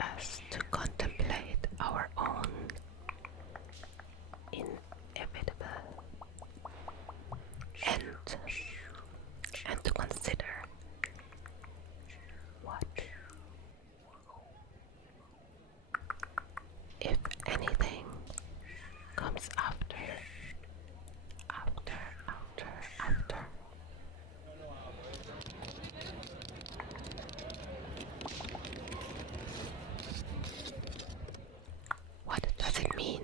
us to contemplate our own inevitable end and to consider what, if anything, comes after. What does it mean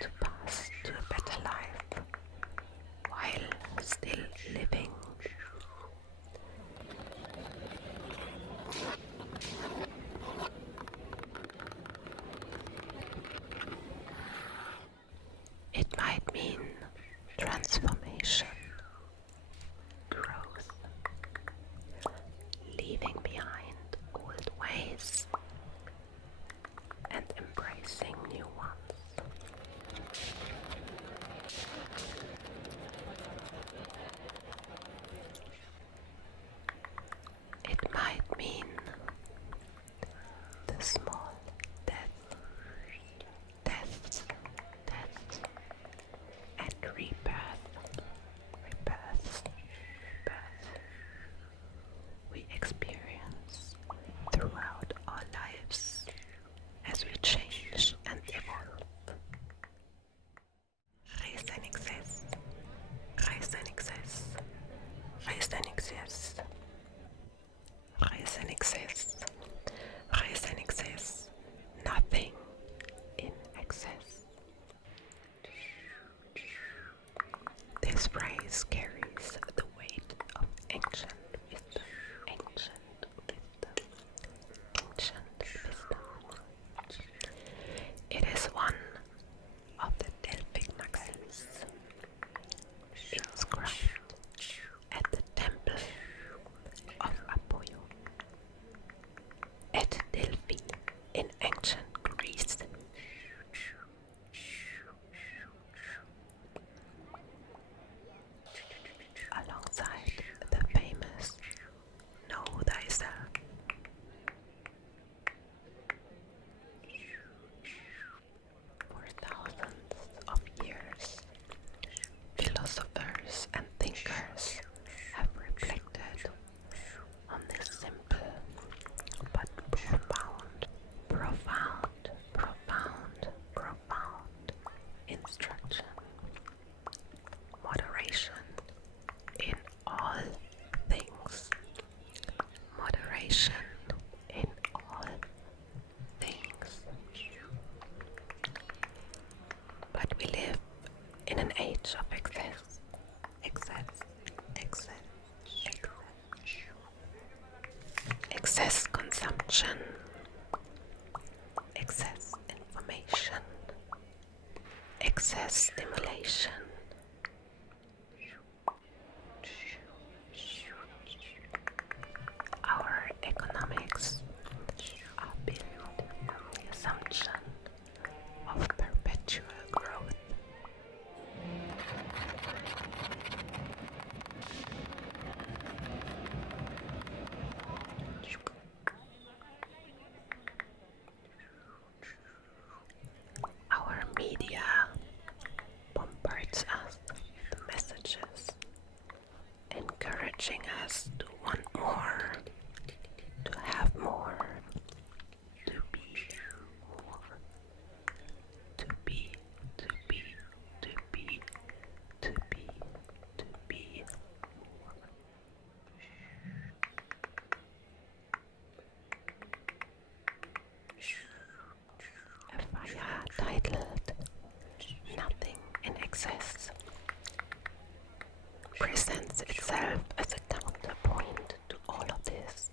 to pass to a better life while still living? It might mean transformation, growth, leaving behind old ways and embracing new ones. It might mean the small deaths, and rebirth we experience throughout our lives as we change and evolve. Reis en excess, reis en excess, reis en excess, reis en excess, reis en excess, nothing in excess. This phrase carries the weight of ancient wisdom. It is one of the Delphic maxims inscribed at the temple of Apollo at Delphi in ancient Greece. Alongside the famous Know Thyself. For thousands of years, philosophers and thinkers have reflected on this simple but profound instruction. Moderation in all things. Moderation in all things. But we live in an age of excess. Excess consumption, excess information, excess stimulation. Our economics are built on the assumption of perpetual growth. Our media bombards us with messages encouraging us to want more, to have more, to be more, to be more. A Falla titled Nothing in Excess presents itself as a counterpoint to all of this.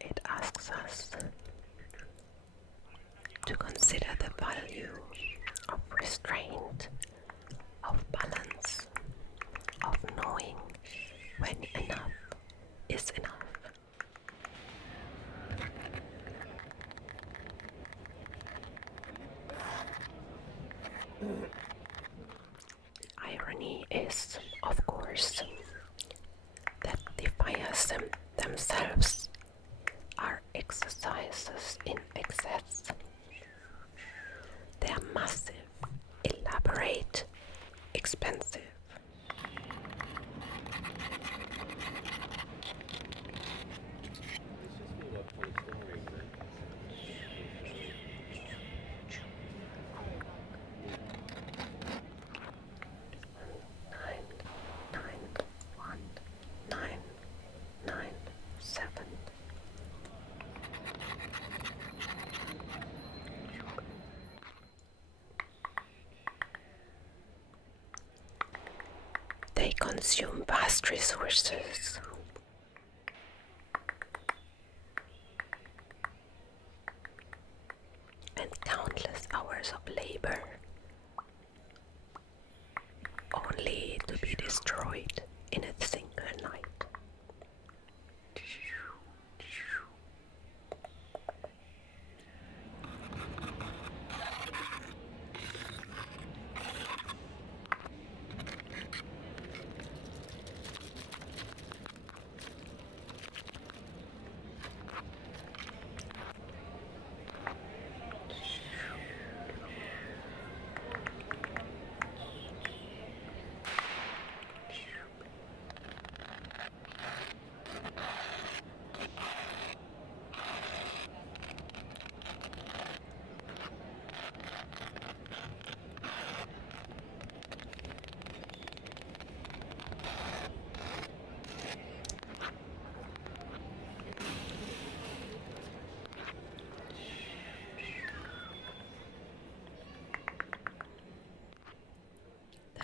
It asks us to consider the value of restraint, of balance, of knowing when enough is enough. expensive. They consume vast resources. And countless hours of labor, only to be destroyed in a single night.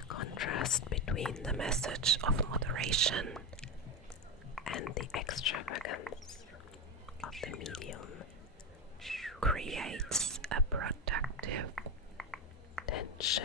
Contrast between the message of moderation and the extravagance of the medium creates a productive tension.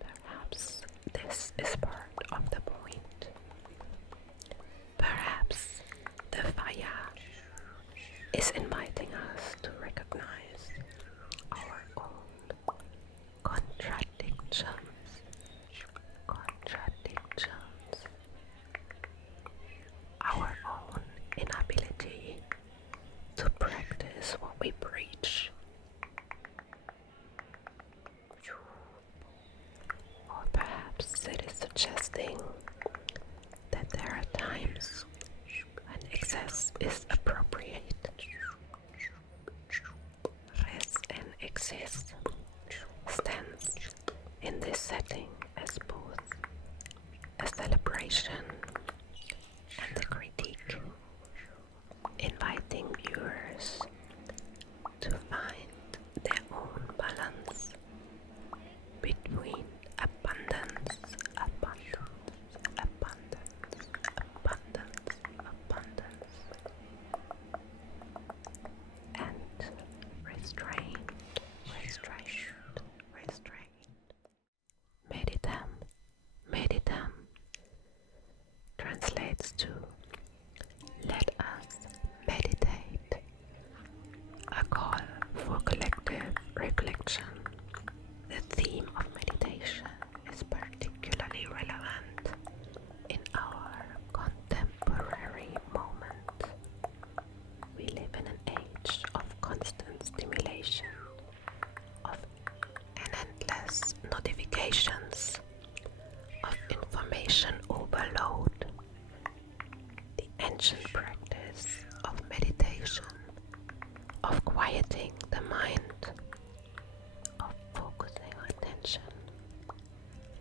Perhaps this is part of the point. Perhaps the Falla is inviting us to recognize our own contradictions, our own inability to practice what we preach. Or perhaps it is suggesting that there are times when excess is appropriate. Res en excess stands in this setting as both a celebration and a critique, inviting viewers to find their own balance between abundance, and restraint. Meditam translates to let us meditate, a call for collective recollection. The theme of meditation is particularly relevant in our contemporary moment. We live in an age of constant stimulation, of endless notifications, of information overload. The ancient practice of meditation, of quieting the mind, of focusing attention,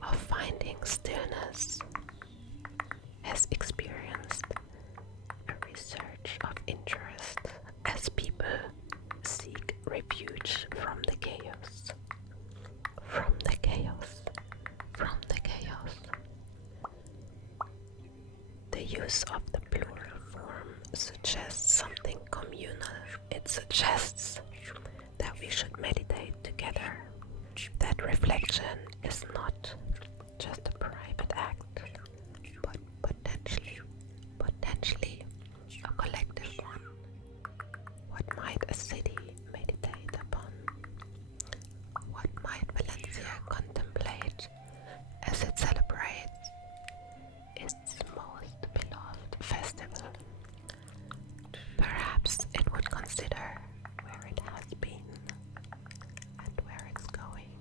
of finding stillness, has experienced a resurge of interest as people seek refuge from the chaos. The use of the plural form suggests something communal. It suggests that we should meditate together, that reflection is not just a private act, but potentially a collective one. might a city meditate upon? What might Valencia contemplate as it celebrates its most beloved festival? Perhaps it would consider where it has been and where it's going.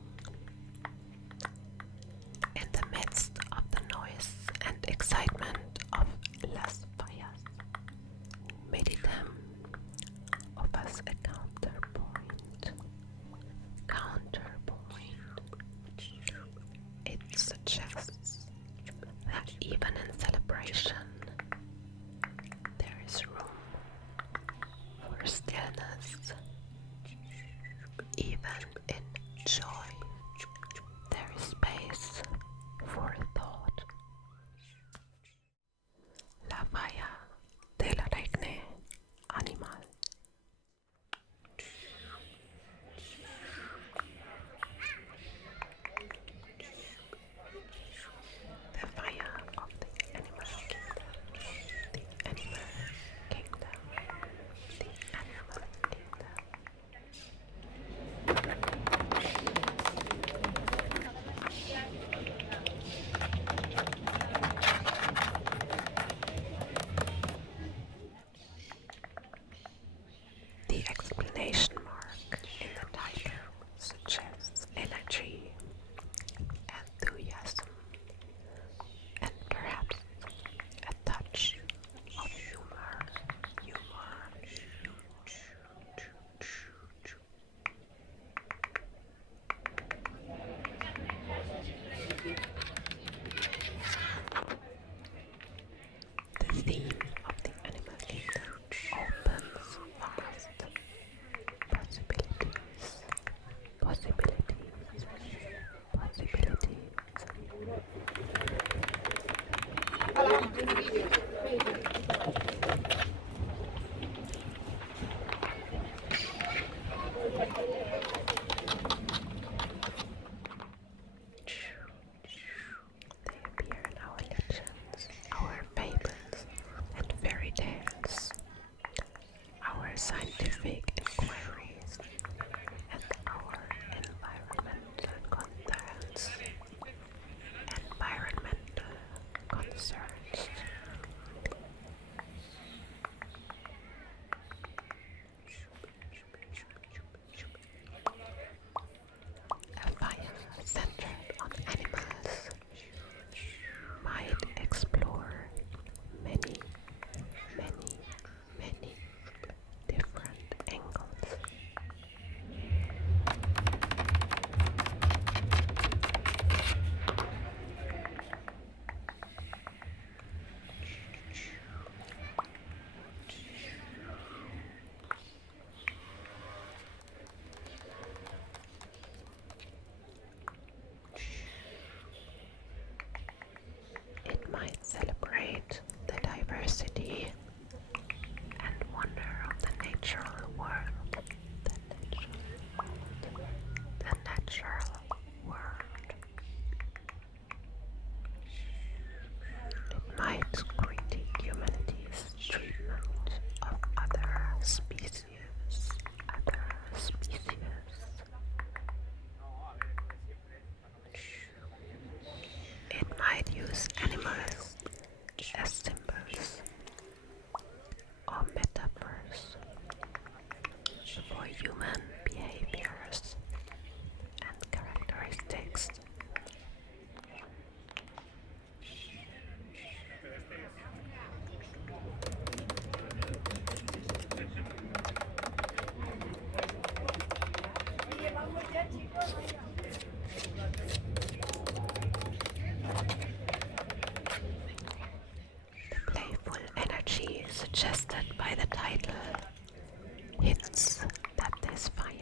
In the midst of the noise and excitement of Las Fallas, Meditem offers a counterpoint. It suggests that even in celebration, there is room for stillness. Even in joy, there is space for thought. La Falla del Regne Animal. The fire of the animal kingdom. The animal kingdom. The animal kingdom. The exclamation mark in the title suggests energy, enthusiasm, and perhaps a touch of humor. The theme of the animal kingdom opens vast possibilities. They appear in our legends, our fables, and fairy tales, our scientific inquiries, and our environmental concerns. A fire centered on animals might explore many different angles. It might celebrate the diversity and wonder of the natural world. The natural world. It might critique humanity's treatment of other species. It might use animals as symbols or metaphors for human behaviors and characteristics. The playful energy suggested by the title hints that this fire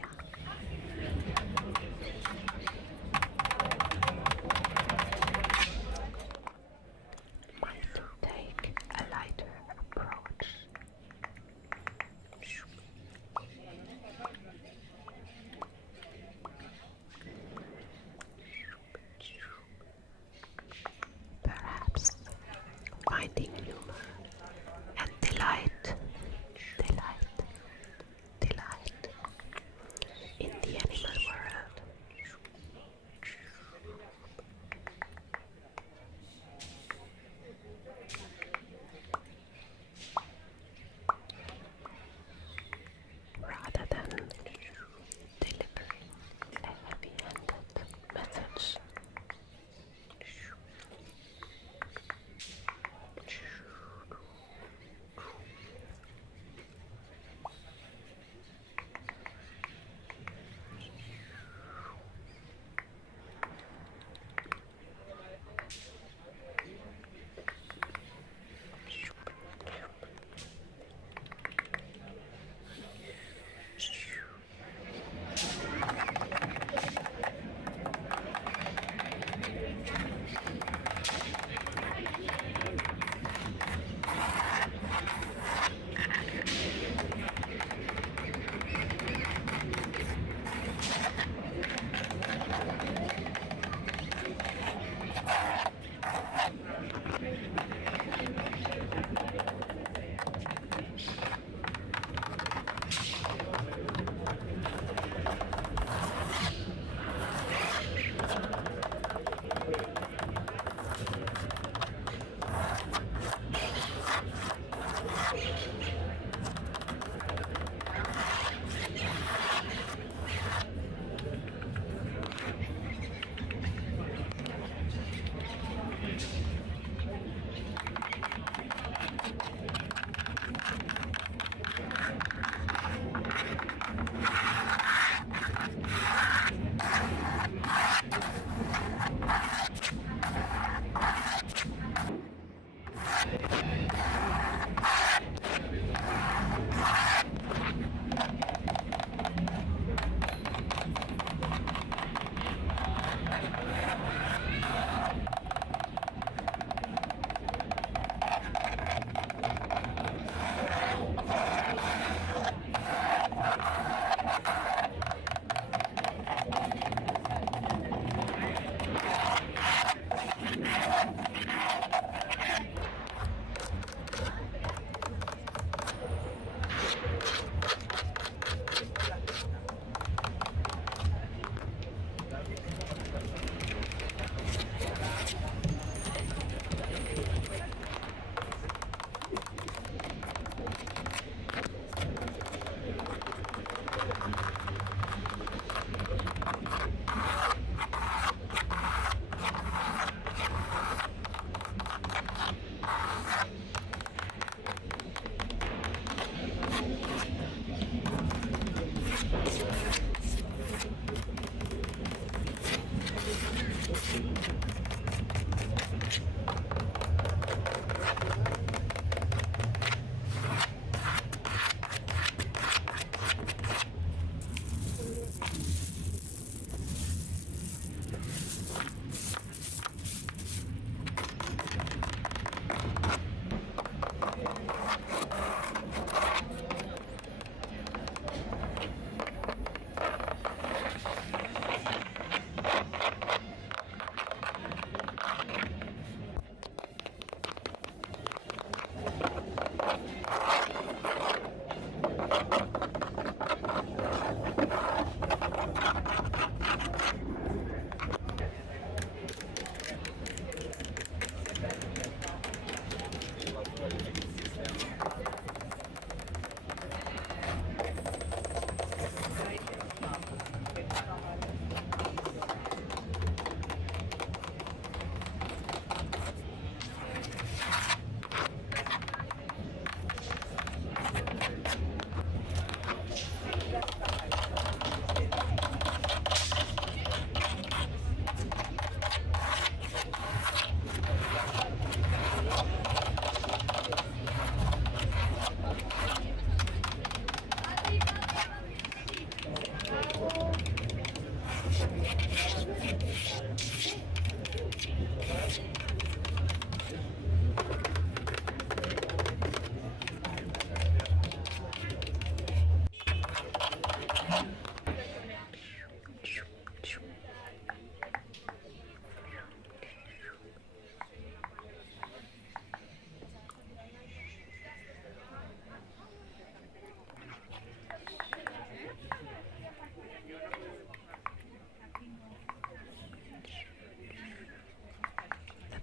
The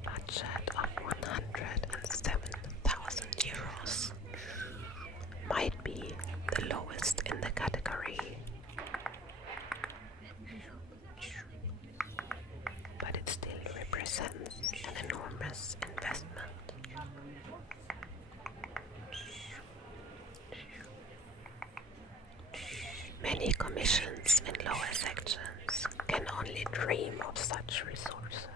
budget of 107,000 euros might be the lowest in the category, but it still represents an enormous investment. Many commissions in lower sections can only dream of such resources.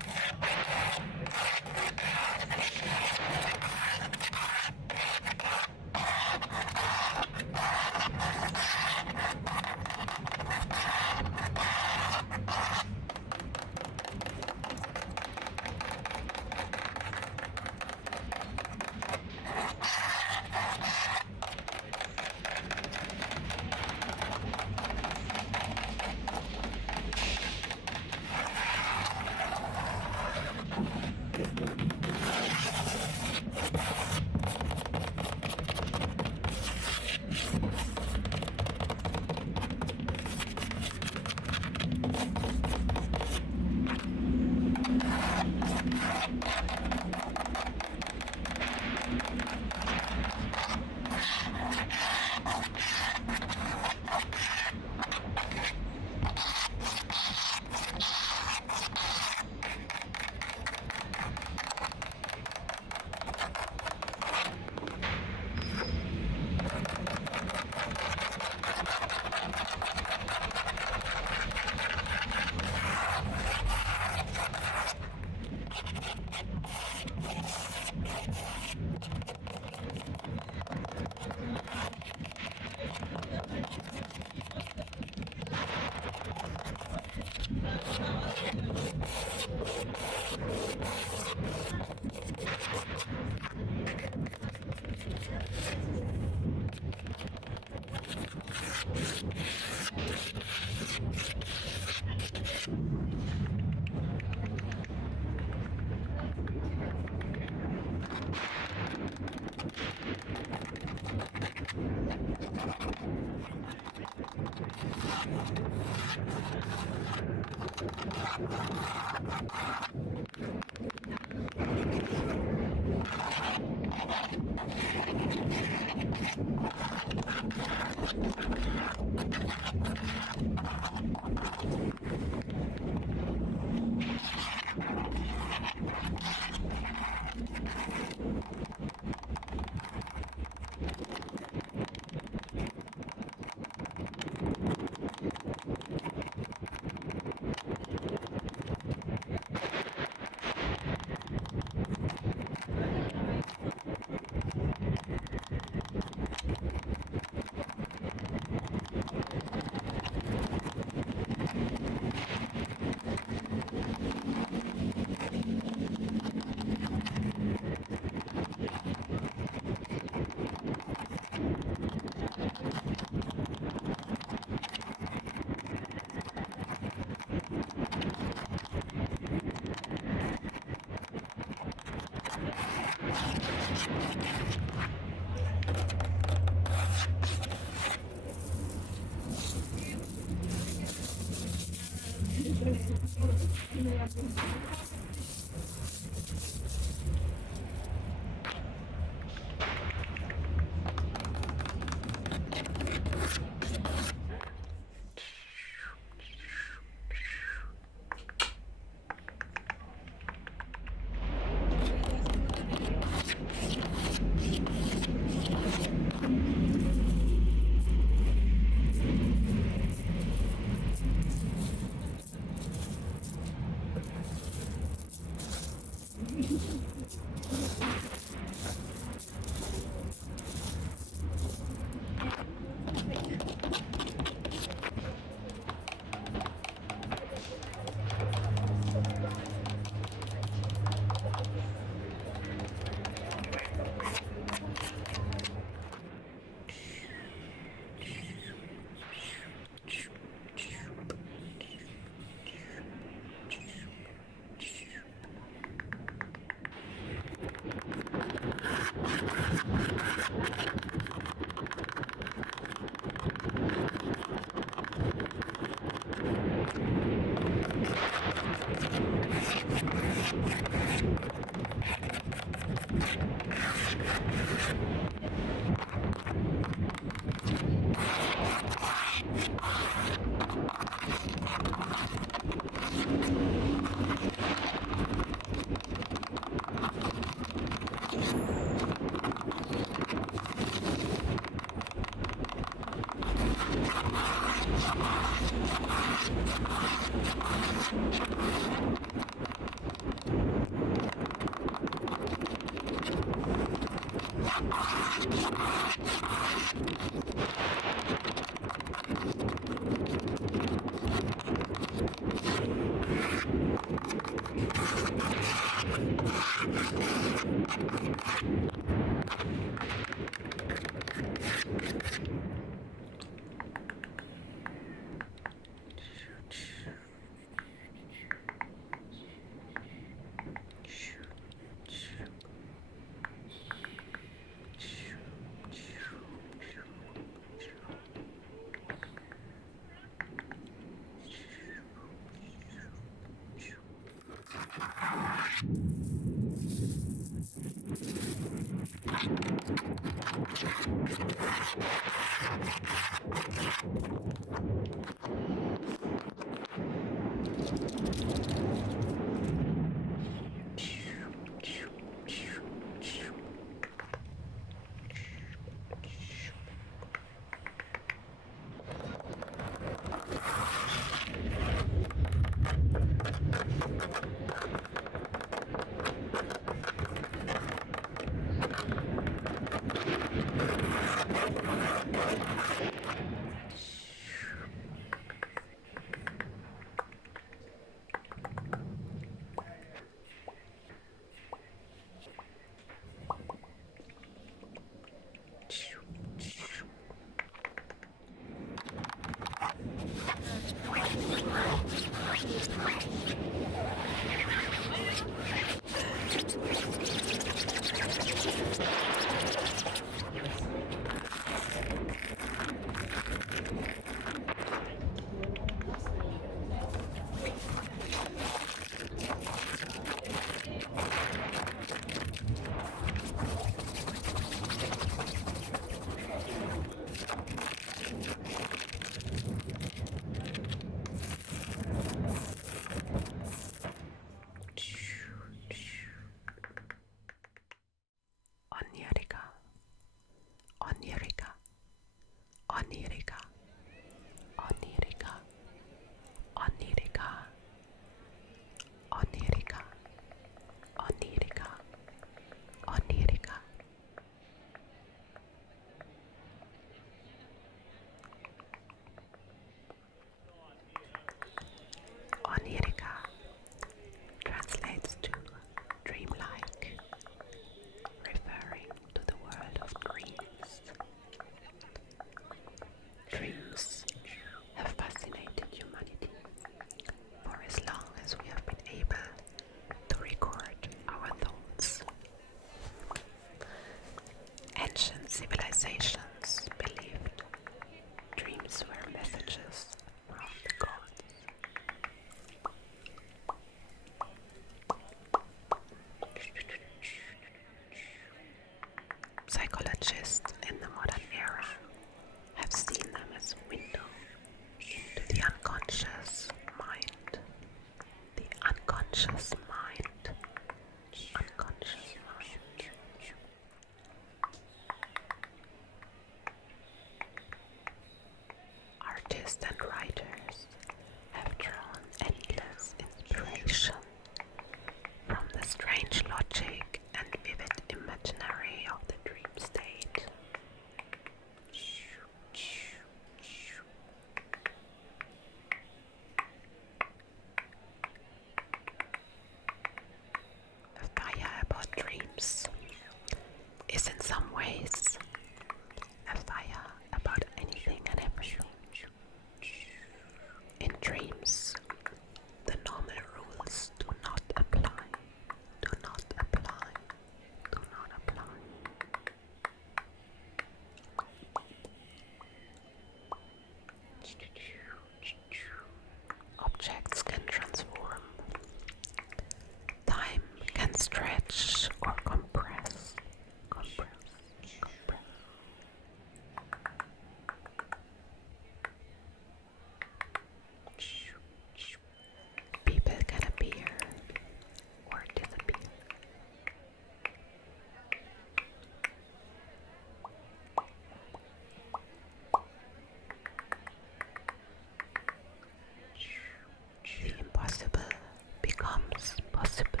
becomes possible.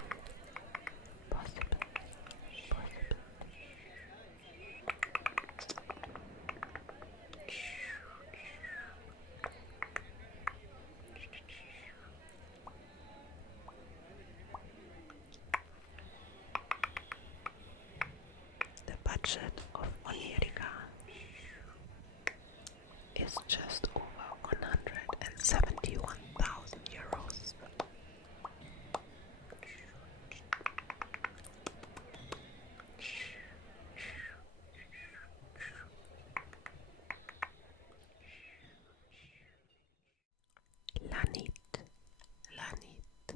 Possible. Possible. The budget of Onirica is just over 171,000 euros. Lanit, Lanit,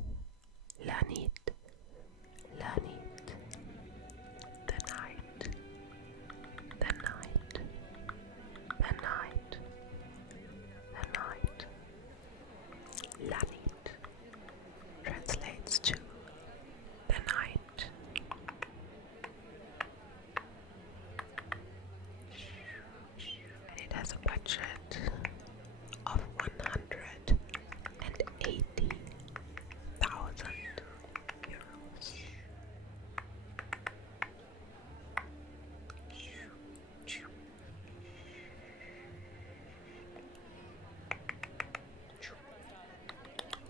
Lanit, Lanit. The night, the night, the night, the night. Lanit translates to the night. And it has a budget of 180,000 euros.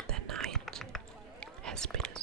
The night has been a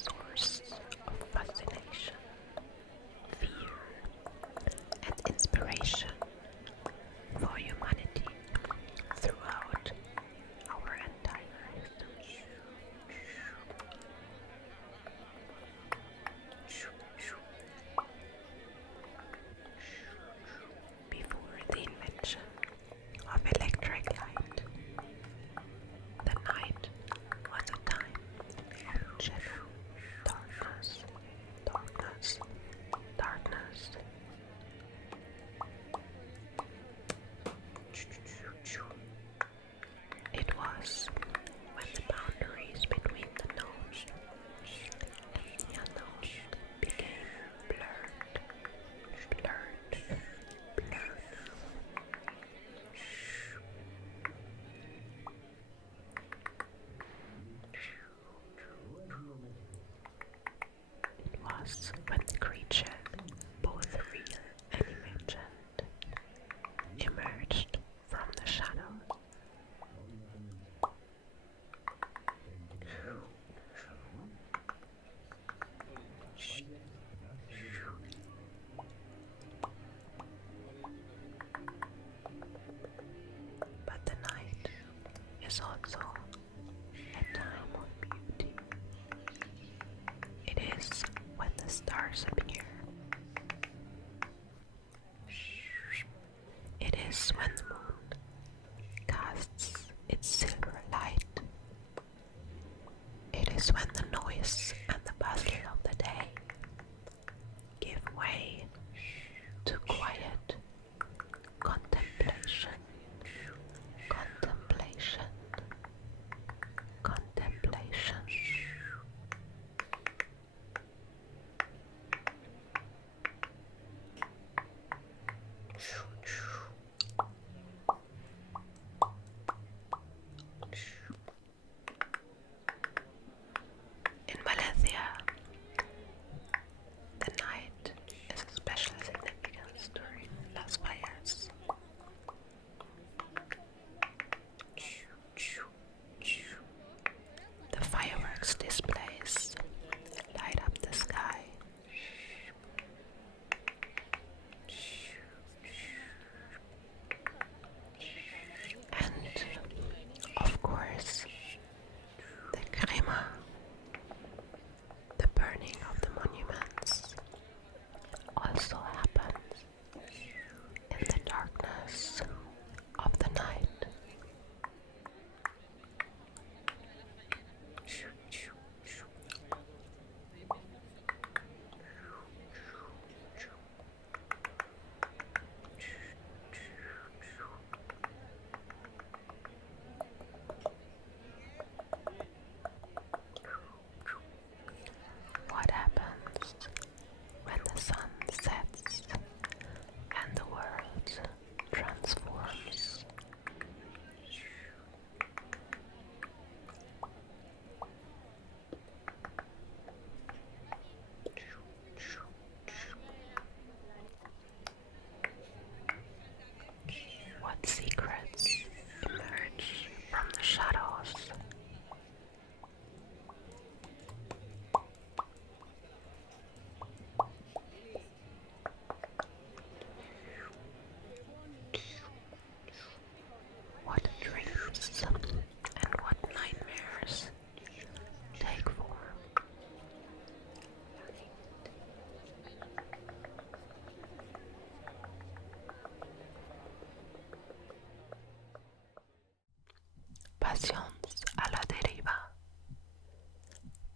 Passions a la deriva.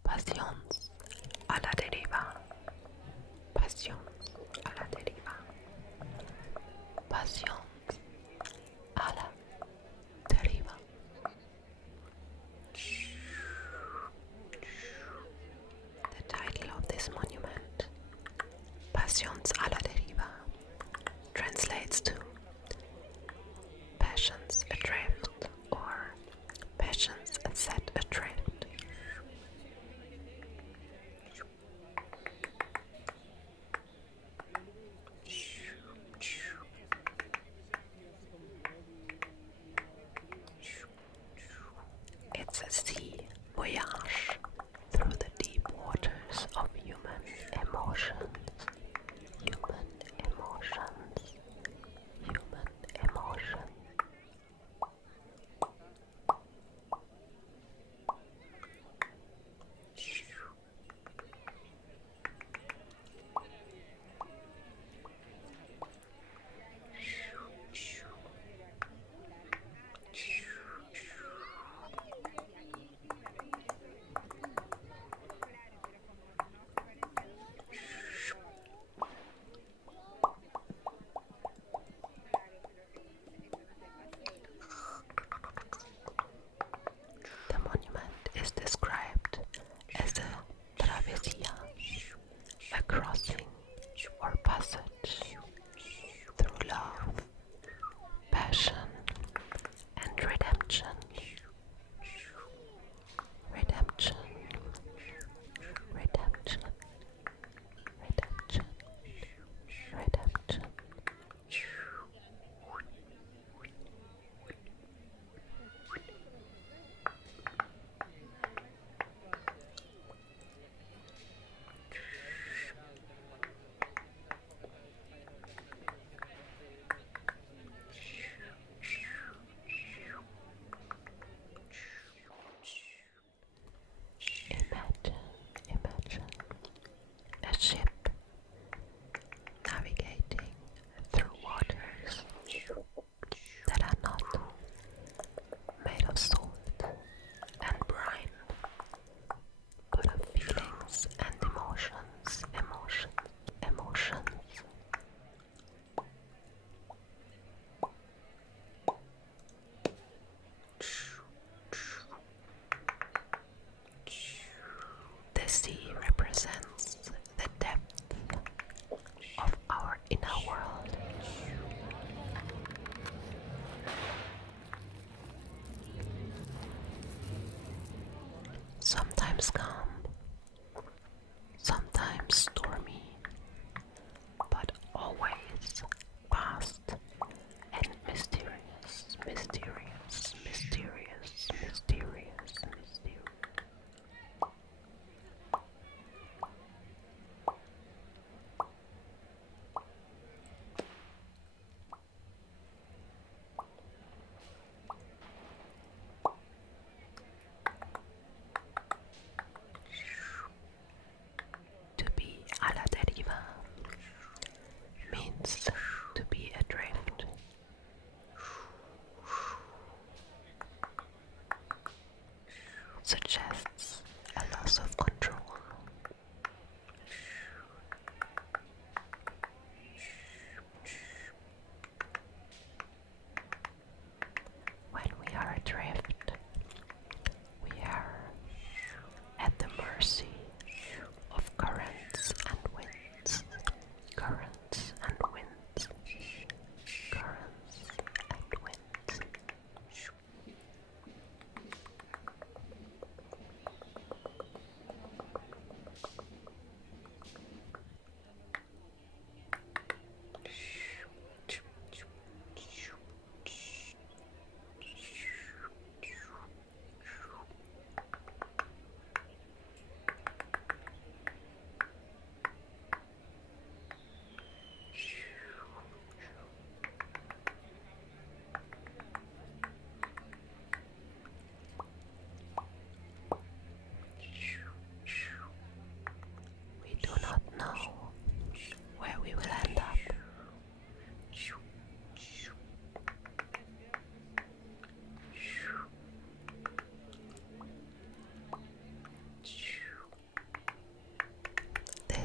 Passions a la deriva. Passions a la deriva. Passions a la deriva. The title of this monument, Passions a la deriva, translates to Passions Adrift or Passions Set Adrift. It's a sea voyage through the deep waters of human emotions. Human emotions. Human emotions. The monument is described as a travesía, a crossing or passage through love, passion, and redemption. Redemption, redemption, redemption, redemption.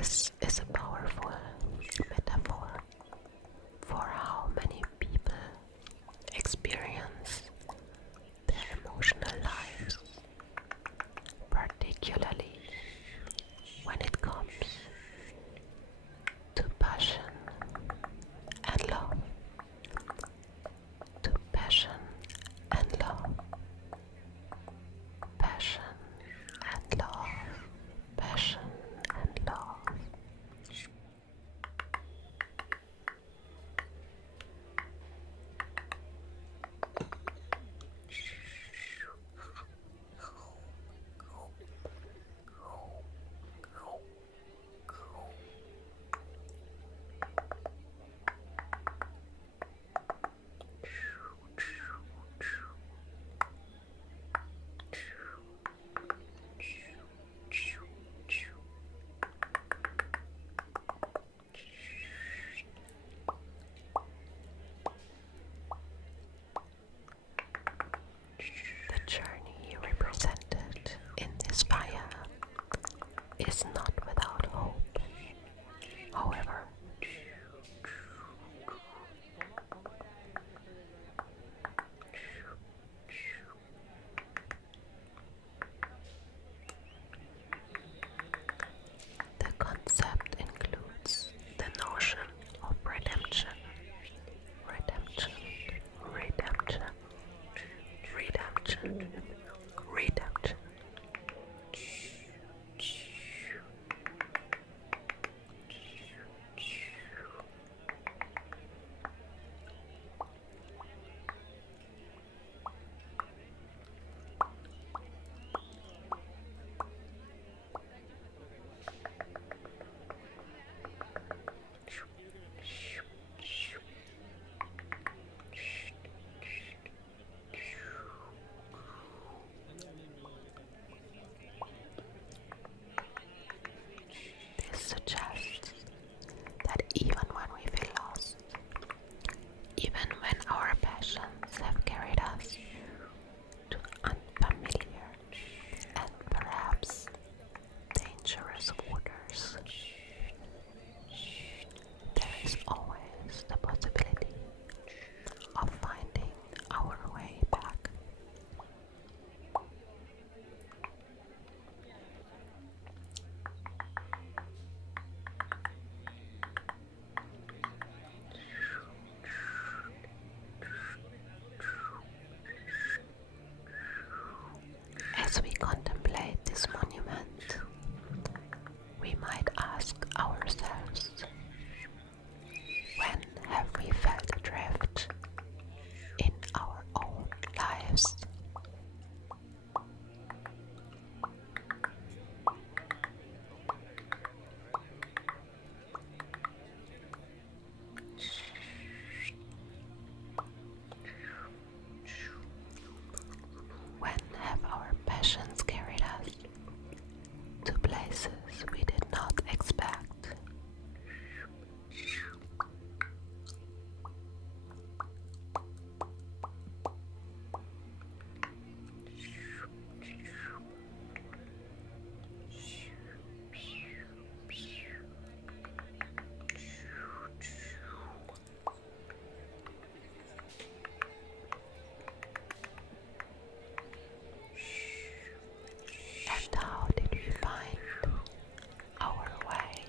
This is a powerful metaphor for how many people experience their emotional lives, particularly when it comes to passion and love, to passion and love, passion and love, passion and love. The journey represented in this fire is not without hope. However, the concept includes the notion of redemption, redemption, redemption, redemption, redemption. This suggests that even when we feel lost, even when our passions have carried us to unfamiliar and perhaps dangerous waters, there is always the possibility of finding our way back. As we contemplate this monument, we might ask ourselves, when have we felt adrift in our own lives? When have our passions carried us to places we did not expect? And how did we find our way?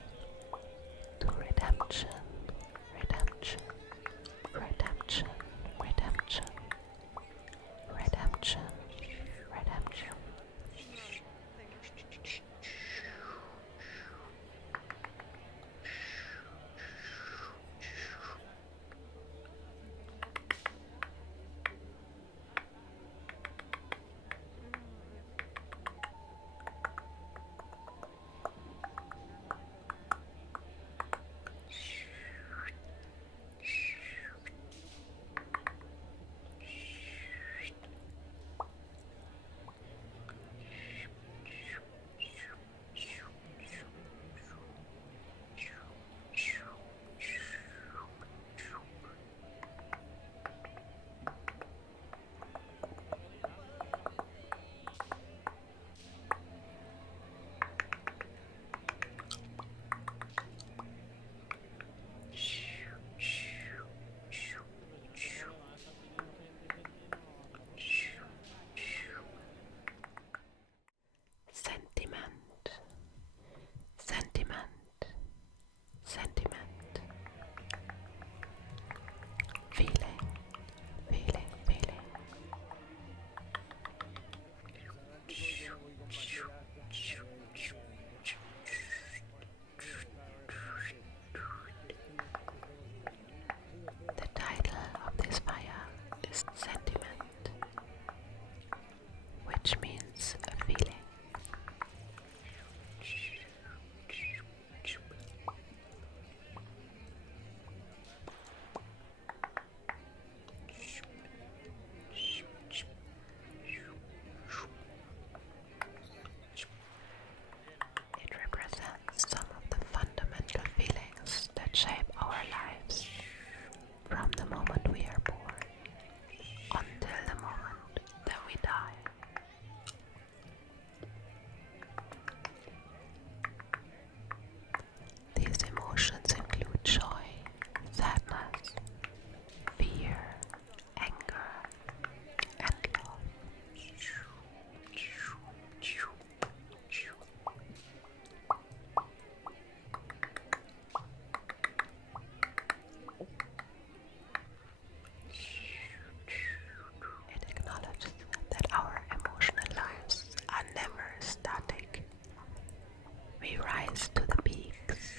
rise to the peaks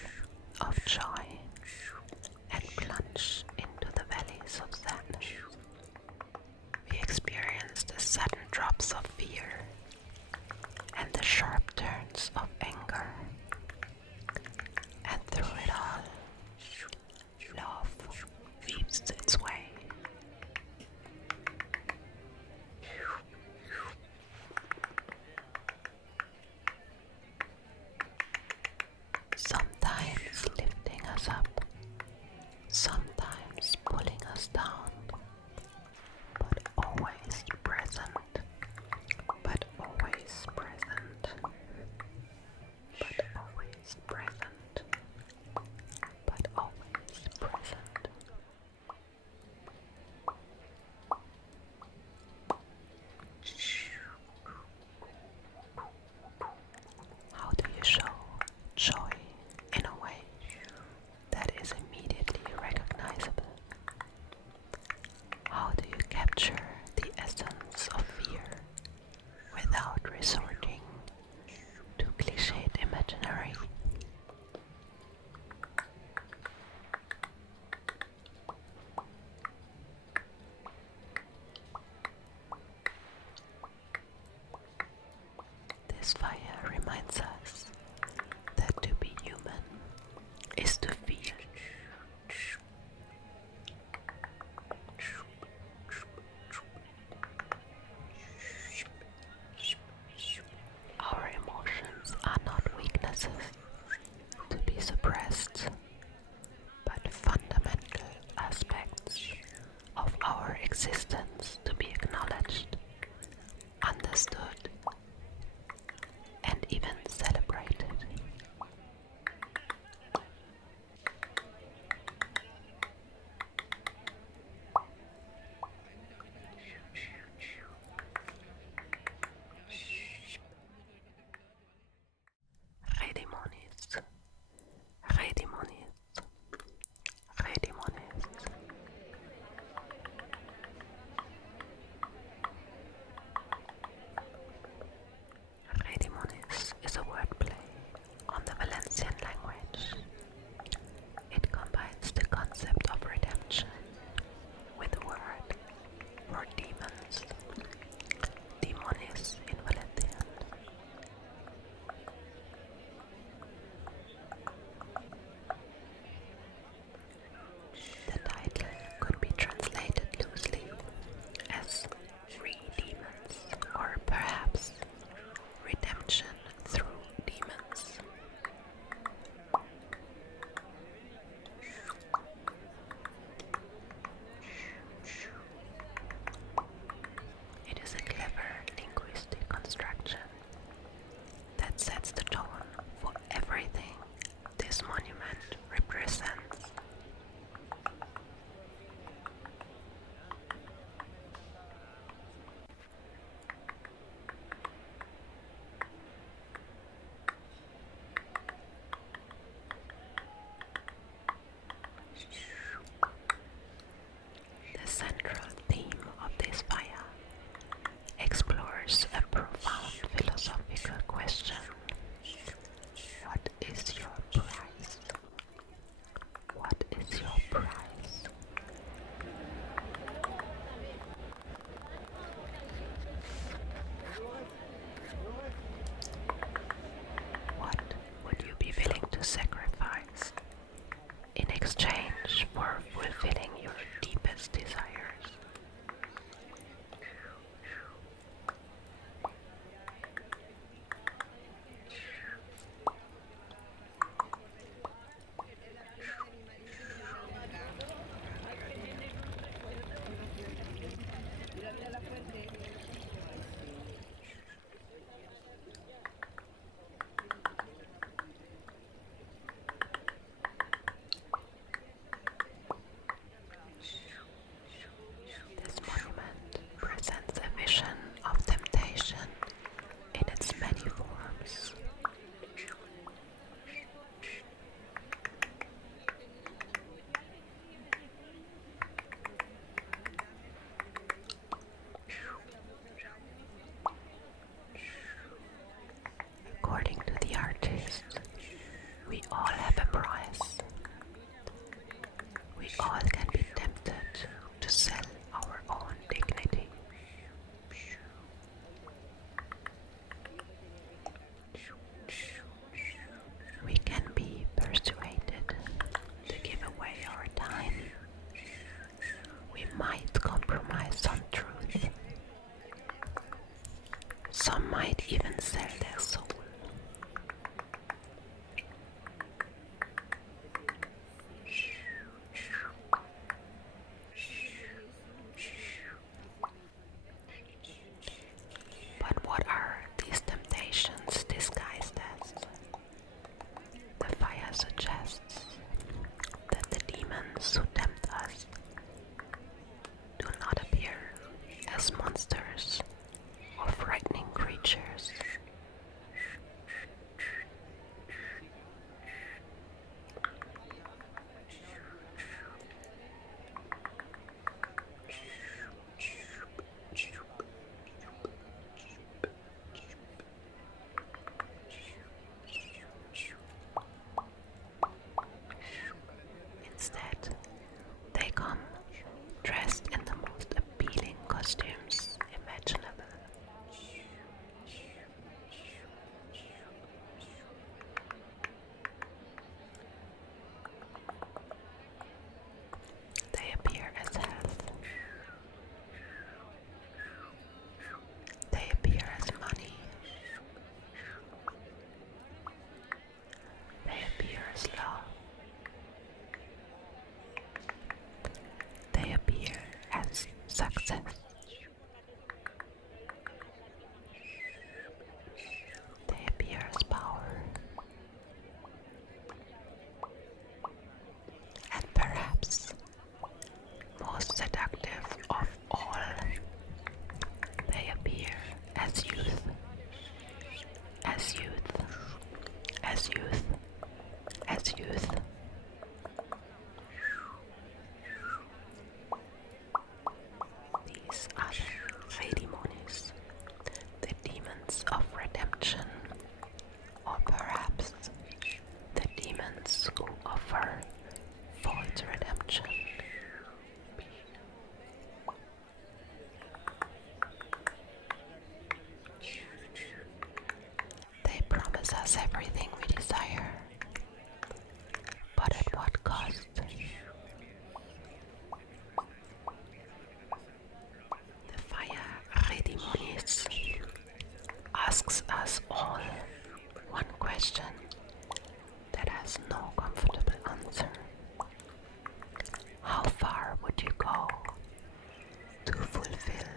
of joy and plunge into the valleys of sadness. We experience the sudden drops of fear and the sharp turns of anger. And through it all, love weaves its way. Sometimes lifting us up, sometimes pulling us down, but always present, but always present, but always present, but always present. How do you show joy in a way that is immediately recognizable? How do you capture the essence of fear without resorting to cliched imaginary? This fire reminds us that to be human is to feel. Our emotions are not weaknesses to be suppressed, but fundamental aspects of our existence to be acknowledged, understood, and even celebrated. Redimonis, redimonis, redimonis. Redimonis is a wordplay on the Valencian language. It combines the concept of redemption with the word for demons, demonis in Valencian. The title could be translated loosely as Re-Demons or perhaps Redemption through Demons. It is a clever linguistic construction that sets the tone for everything this monument represents. The central theme of this fire explores a profound philosophical question. What is your price? What is your price? What would you be willing to sacrifice in exchange for fulfilling your deepest desires? is love. They appear as success. They appear as power. And perhaps most seductive of all, they appear as youth, as youth, as youth, as youth. These are the demons, the demons of redemption, or perhaps the demons who offer false redemption. They promise us everything we desire, but at what cost? The Falla Redimonis asks us all one question that has no comfortable answer. How far would you go to fulfill